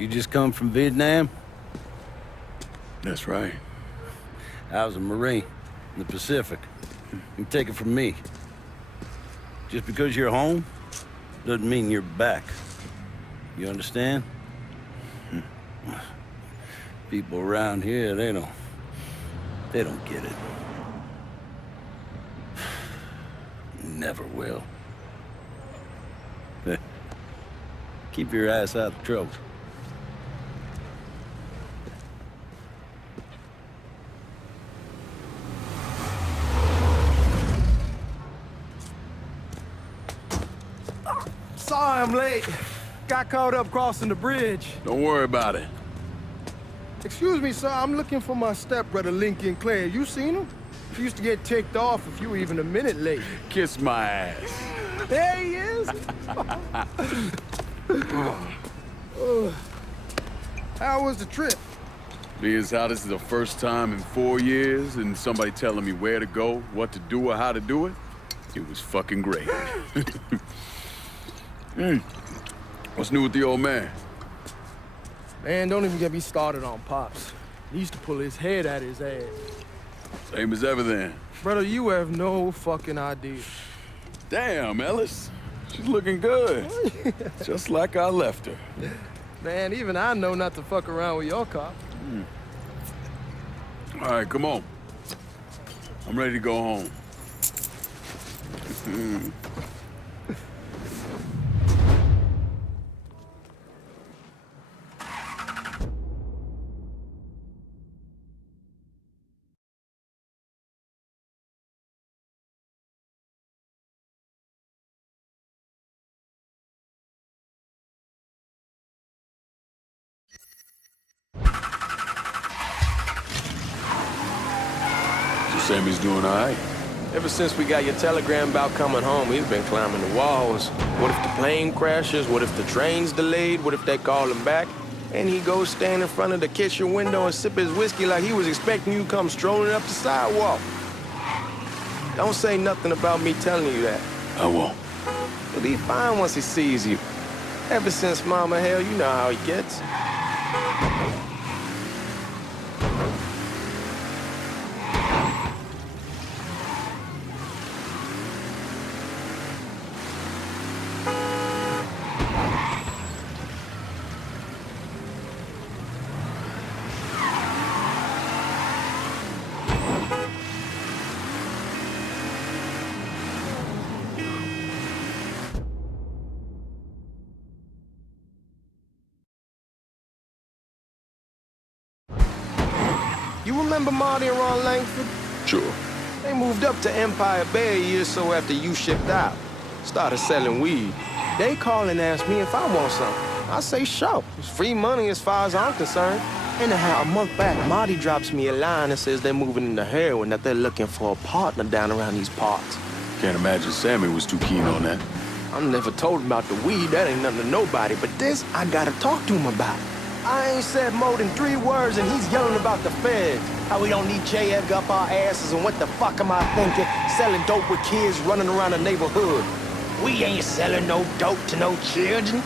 You just come from Vietnam? That's right. I was a Marine in the Pacific. You take it from me. Just because you're home doesn't mean you're back. You understand? People around here, they don't get it. Never will. Keep your ass out of trouble. Sorry I'm late. Got caught up crossing the bridge. Don't worry about it. Excuse me, sir. I'm looking for my stepbrother, Lincoln Clay. You seen him? He used to get ticked off if you were even a minute late. Kiss my ass. There he is. How was the trip? Being as how this is the first time in 4 years and somebody telling me where to go, what to do, or how to do it, it was fucking great. What's new with the old man? Man, don't even get me started on Pops. He used to pull his head out his ass. Same as ever then. Brother, you have no fucking idea. Damn, Ellis. She's looking good. Just like I left her. Man, even I know not to fuck around with your cop. All right, come on. I'm ready to go home. Sammy's doing all right. Ever since we got your telegram about coming home, he's been climbing the walls. What if the plane crashes? What if the train's delayed? What if they call him back? And he goes stand in front of the kitchen window and sip his whiskey like he was expecting you to come strolling up the sidewalk. Don't say nothing about me telling you that. I won't. He'll be fine once he sees you. Ever since Mama, hell, you know how he gets. You remember Marty and Ron Langford? Sure. They moved up to Empire Bay a year or so after you shipped out. Started selling weed. They call and ask me if I want some. I say, sure. It's free money as far as I'm concerned. Anyhow, a month back, Marty drops me a line and says they're moving into heroin, that they're looking for a partner down around these parts. Can't imagine Sammy was too keen on that. I never told him about the weed. That ain't nothing to nobody. But this, I gotta talk to him about. I ain't said more than 3 words, and he's yelling about the feds. How we don't need J.F. up our asses, and what the fuck am I thinking? Selling dope with kids running around the neighborhood. We ain't selling no dope to no children.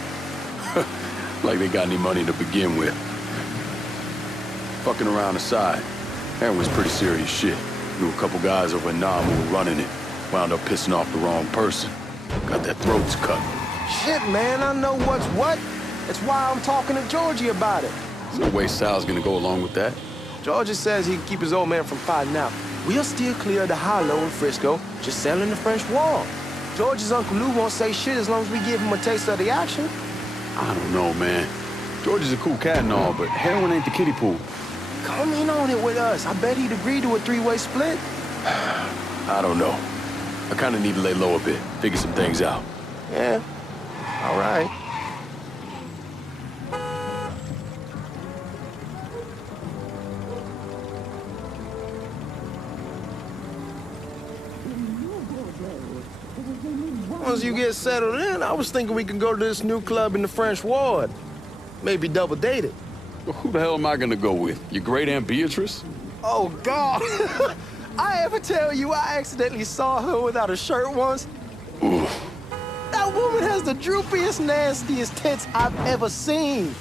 Like they got any money to begin with. Fucking around aside, heroin's pretty serious shit. Knew a couple guys over in Nam who were running it. Wound up pissing off the wrong person. Got their throats cut. Shit, man, I know what's what. That's why I'm talking to Georgie about it. There's no way Sal's gonna go along with that. Georgie says he can keep his old man from fighting out. We'll still clear the hollow in Frisco, just selling the French Wall. George's Uncle Lou won't say shit as long as we give him a taste of the action. I don't know, man. George is a cool cat and all, but heroin ain't the kiddie pool. Come in on it with us. I bet he'd agree to a 3-way split. I don't know. I kinda need to lay low a bit, figure some things out. Yeah, all right. Once you get settled in, I was thinking we could go to this new club in the French Ward. Maybe double date it. Well, who the hell am I gonna go with? Your great Aunt Beatrice? Oh, God. I ever tell you I accidentally saw her without a shirt once? Ooh. That woman has the droopiest, nastiest tits I've ever seen.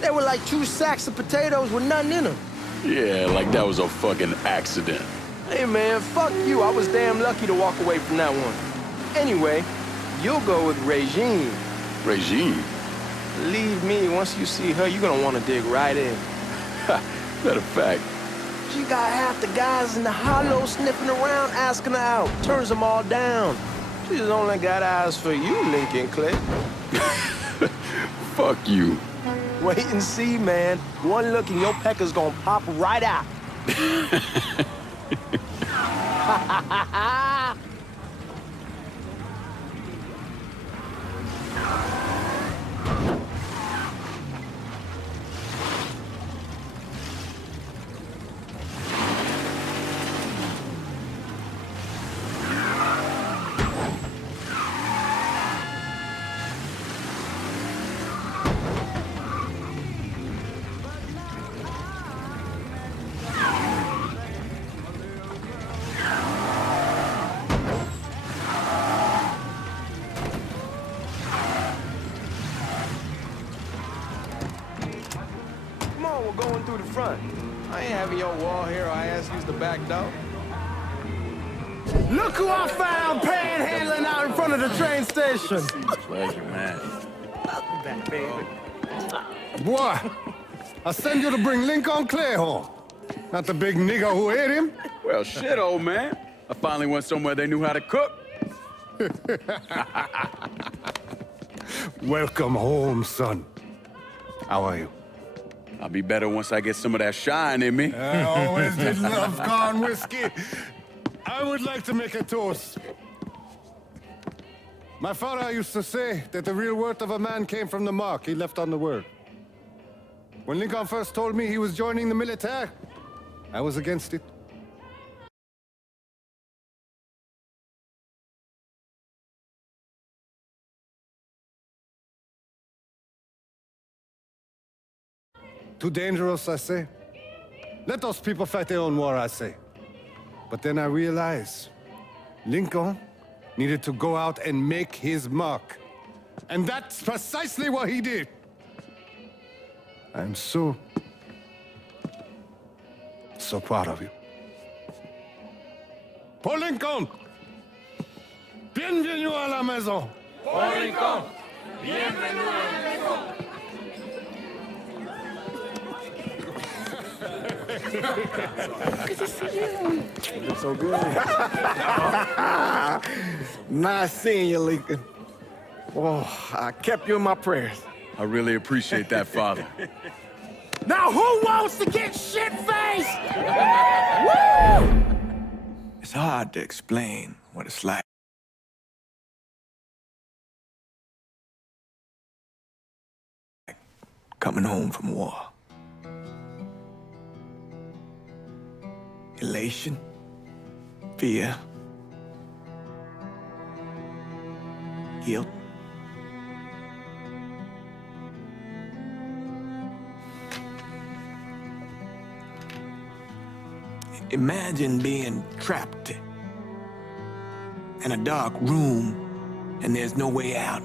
They were like 2 sacks of potatoes with nothing in them. Yeah, like that was a fucking accident. Hey, man, fuck you. I was damn lucky to walk away from that one. Anyway, you'll go with Regine. Regine? Believe me, once you see her, you're gonna want to dig right in. Matter of fact. She got half the guys in the hollow sniffing around asking her out. Turns them all down. She's only got eyes for you, Lincoln Clay. Fuck you. Wait and see, man. One look and your pecker's gonna pop right out. We're going through the front. I ain't having your wall here or I ask use the back door. Look who I found panhandling out in front of the train station. Pleasure, man. Boy, I send you to bring Lincoln Clay home. Not the big nigger who ate him. Well, shit, old man. I finally went somewhere they knew how to cook. Welcome home, son. How are you? I'll be better once I get some of that shine in me. I always did love corn whiskey. I would like to make a toast. My father used to say that the real worth of a man came from the mark he left on the world. When Lincoln first told me he was joining the military, I was against it. Too dangerous, I say. Let those people fight their own war, I say. But then I realized Lincoln needed to go out and make his mark. And that's precisely what he did. I'm so proud of you. Paul Lincoln! Bienvenue à la maison! Paul Lincoln, bienvenue à la maison. So good. Nice seeing you, Lincoln. Oh, I kept you in my prayers. I really appreciate that, Father. Now who wants to get shit-faced? It's hard to explain what it's like coming home from war. Elation, fear, guilt. Imagine being trapped in a dark room and there's no way out.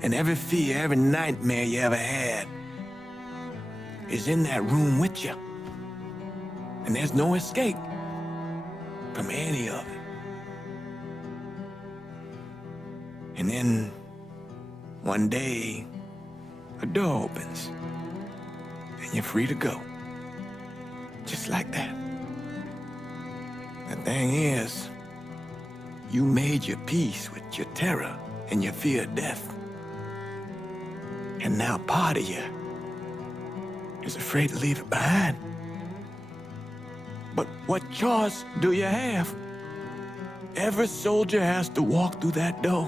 And every fear, every nightmare you ever had is in that room with you. And there's no escape from any of it. And then one day, a door opens and you're free to go. Just like that. The thing is, you made your peace with your terror and your fear of death. And now part of you is afraid to leave it behind. But what choice do you have? Every soldier has to walk through that door,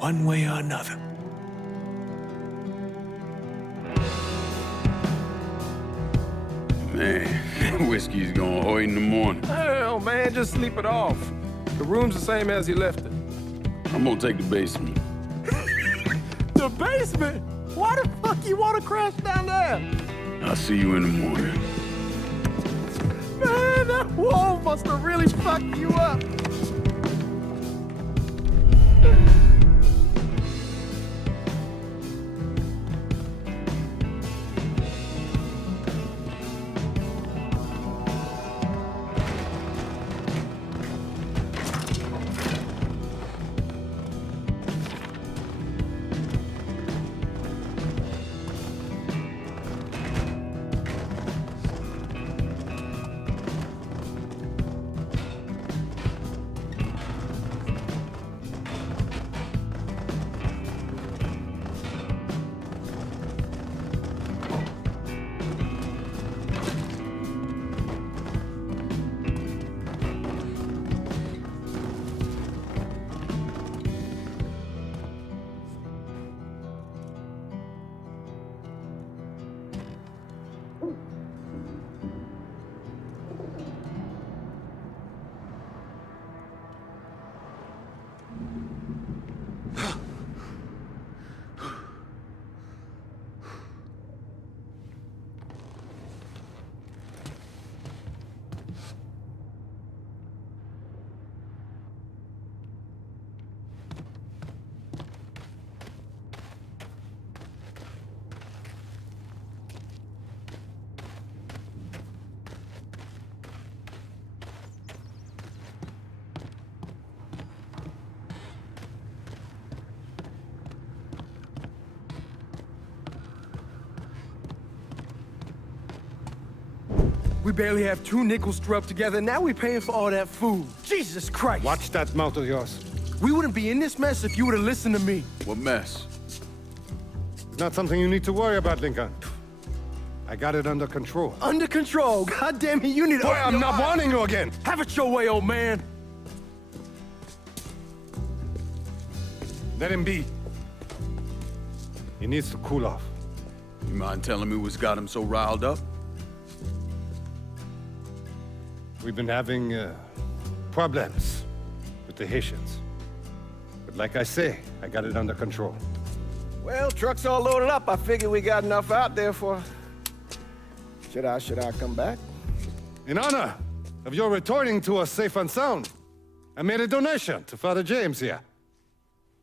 one way or another. Man, whiskey's gonna hoy in the morning. Hell, man, just sleep it off. The room's the same as you left it. I'm gonna take the basement. The basement? Why the fuck you want to crash down there? I'll see you in the morning. Man, that wall must have really fucked you up. We barely have 2 nickels to rub together, now we're paying for all that food. Jesus Christ! Watch that mouth of yours. We wouldn't be in this mess if you would have listened to me. What mess? It's not something you need to worry about, Lincoln. I got it under control. Under control. God damn it, you need to... Boy, I'm not warning you again. Have it your way, old man. Let him be. He needs to cool off. You mind telling me what's got him so riled up? We've been having problems with the Haitians. But like I say, I got it under control. Well, truck's all loaded up. I figure we got enough out there for... Should I come back? In honor of your returning to us safe and sound, I made a donation to Father James here.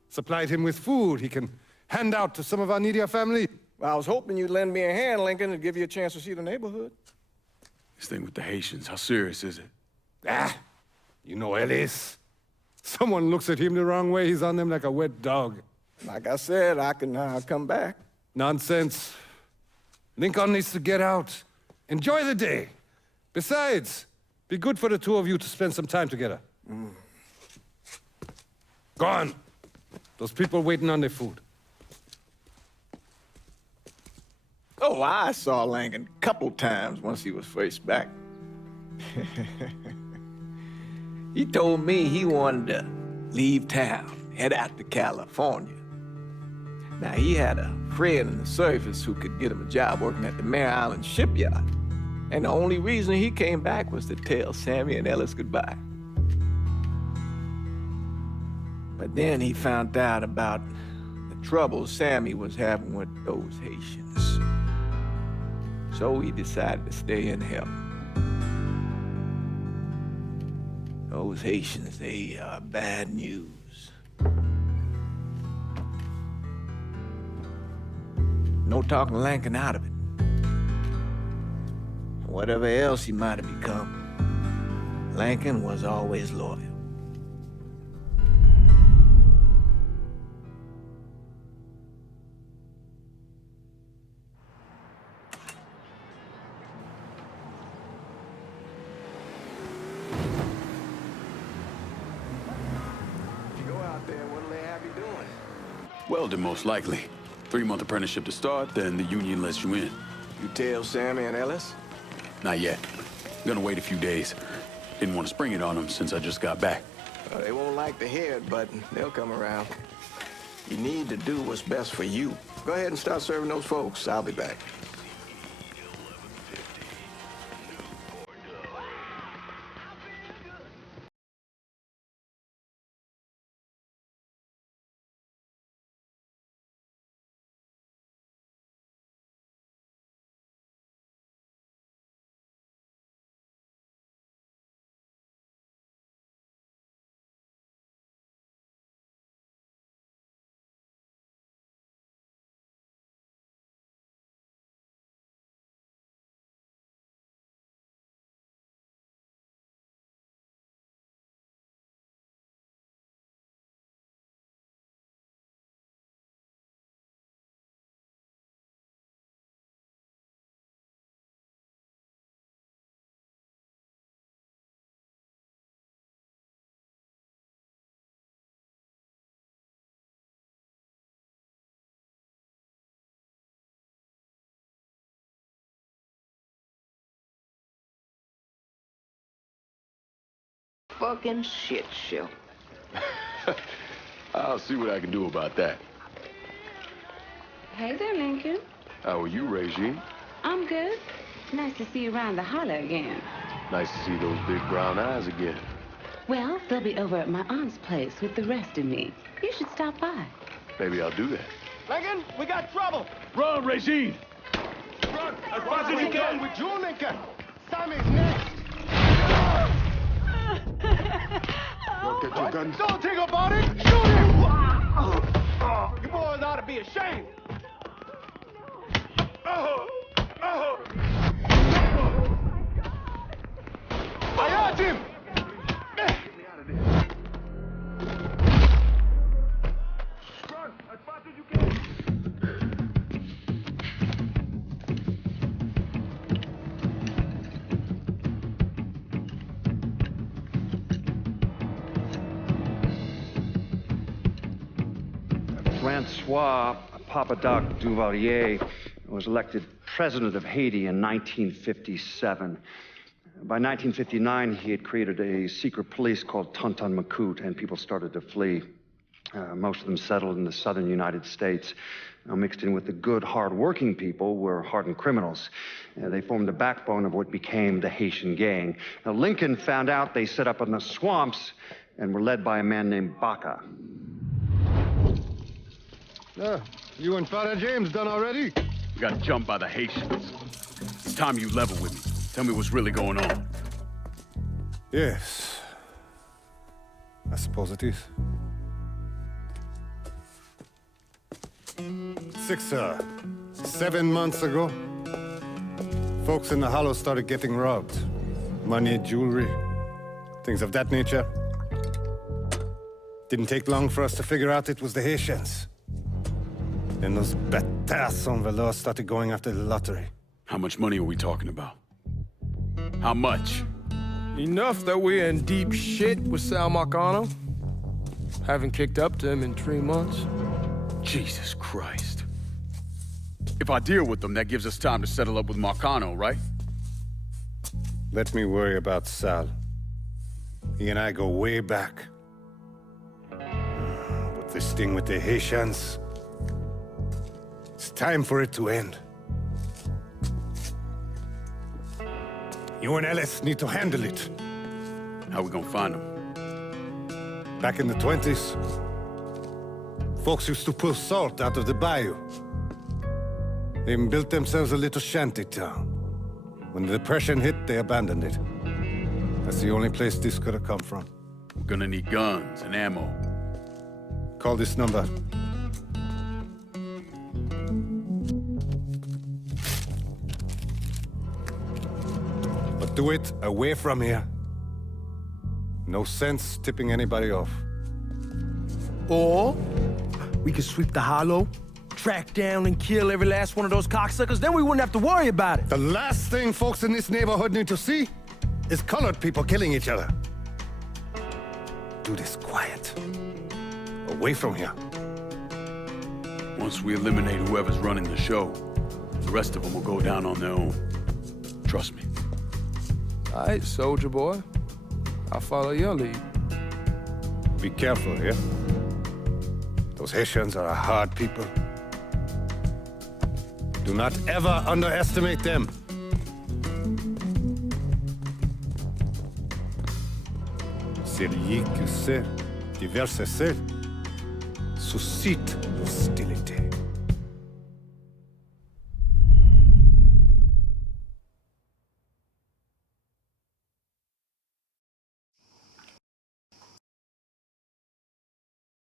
Supplied him with food he can hand out to some of our needier family. Well, I was hoping you'd lend me a hand, Lincoln, and give you a chance to see the neighborhood. This thing with the Haitians, how serious is it? Ah, you know Ellis. Someone looks at him the wrong way, he's on them like a wet dog. Like I said, I can come back. Nonsense. Lincoln needs to get out. Enjoy the day. Besides, be good for the two of you to spend some time together. Go on. Those people waiting on their food. Oh, I saw Lincoln a couple times once he was first back. He told me he wanted to leave town, head out to California. Now, he had a friend in the service who could get him a job working at the Mare Island shipyard. And the only reason he came back was to tell Sammy and Ellis goodbye. But then he found out about the trouble Sammy was having with those Haitians. So he decided to stay and help. Those Haitians, they are bad news. No talking Lincoln out of it. Whatever else he might have become, Lincoln was always loyal. If you go out there, what'll they have you doing? Welding, most likely. 3-month apprenticeship to start, then the union lets you in. You tell Sammy and Ellis? Not yet. Gonna wait a few days. Didn't want to spring it on them since I just got back. They won't like to hear it, but they'll come around. You need to do what's best for you. Go ahead and start serving those folks. I'll be back. Fucking shit show. I'll see what I can do about that. Hey there, Lincoln. How are you, Regine? I'm good. Nice to see you around the holler again. Nice to see those big brown eyes again. Well, they'll be over at my aunt's place with the rest of me. You should stop by. Maybe I'll do that. Lincoln, we got trouble. Run, Regine! Run as fast as you can. With you, Lincoln. Sammy's next. Don't get your guns. Don't think about it. Shoot him. You boys ought to be ashamed. I got him. Run as fast as you can. Francois Papadoc Duvalier was elected president of Haiti in 1957. By 1959, he had created a secret police called Tonton Macoute, and people started to flee. Most of them settled in the southern United States. Mixed in with the good, hard-working people were hardened criminals. They formed the backbone of what became the Haitian gang. Now, Lincoln found out they set up in the swamps and were led by a man named Baca. You and Father James done already? We got jumped by the Haitians. It's time you level with me. Tell me what's really going on. Yes. I suppose it is. 7 months ago, folks in the Hollow started getting robbed. Money, jewelry, things of that nature. Didn't take long for us to figure out it was the Haitians. Then those bâtards en velours started going after the lottery. How much money are we talking about? How much? Enough that we're in deep shit with Sal Marcano. Haven't kicked up to him in 3 months. Jesus Christ. If I deal with them, that gives us time to settle up with Marcano, right? Let me worry about Sal. He and I go way back. But this thing with the Haitians, it's time for it to end. You and Ellis need to handle it. How we gonna find them? Back in the 20s, folks used to pull salt out of the bayou. They even built themselves a little shanty town. When the Depression hit, they abandoned it. That's the only place this could have come from. We're gonna need guns and ammo. Call this number. But do it away from here. No sense tipping anybody off. Or we could sweep the Hollow, track down and kill every last one of those cocksuckers, then we wouldn't have to worry about it. The last thing folks in this neighborhood need to see is colored people killing each other. Do this quiet. Away from here. Once we eliminate whoever's running the show, the rest of them will go down on their own. Trust me. All right, soldier boy. I'll follow your lead. Be careful here. Those Haitians are a hard people. Do not ever underestimate them. Celui qui sait diverser suscite l'hostilité.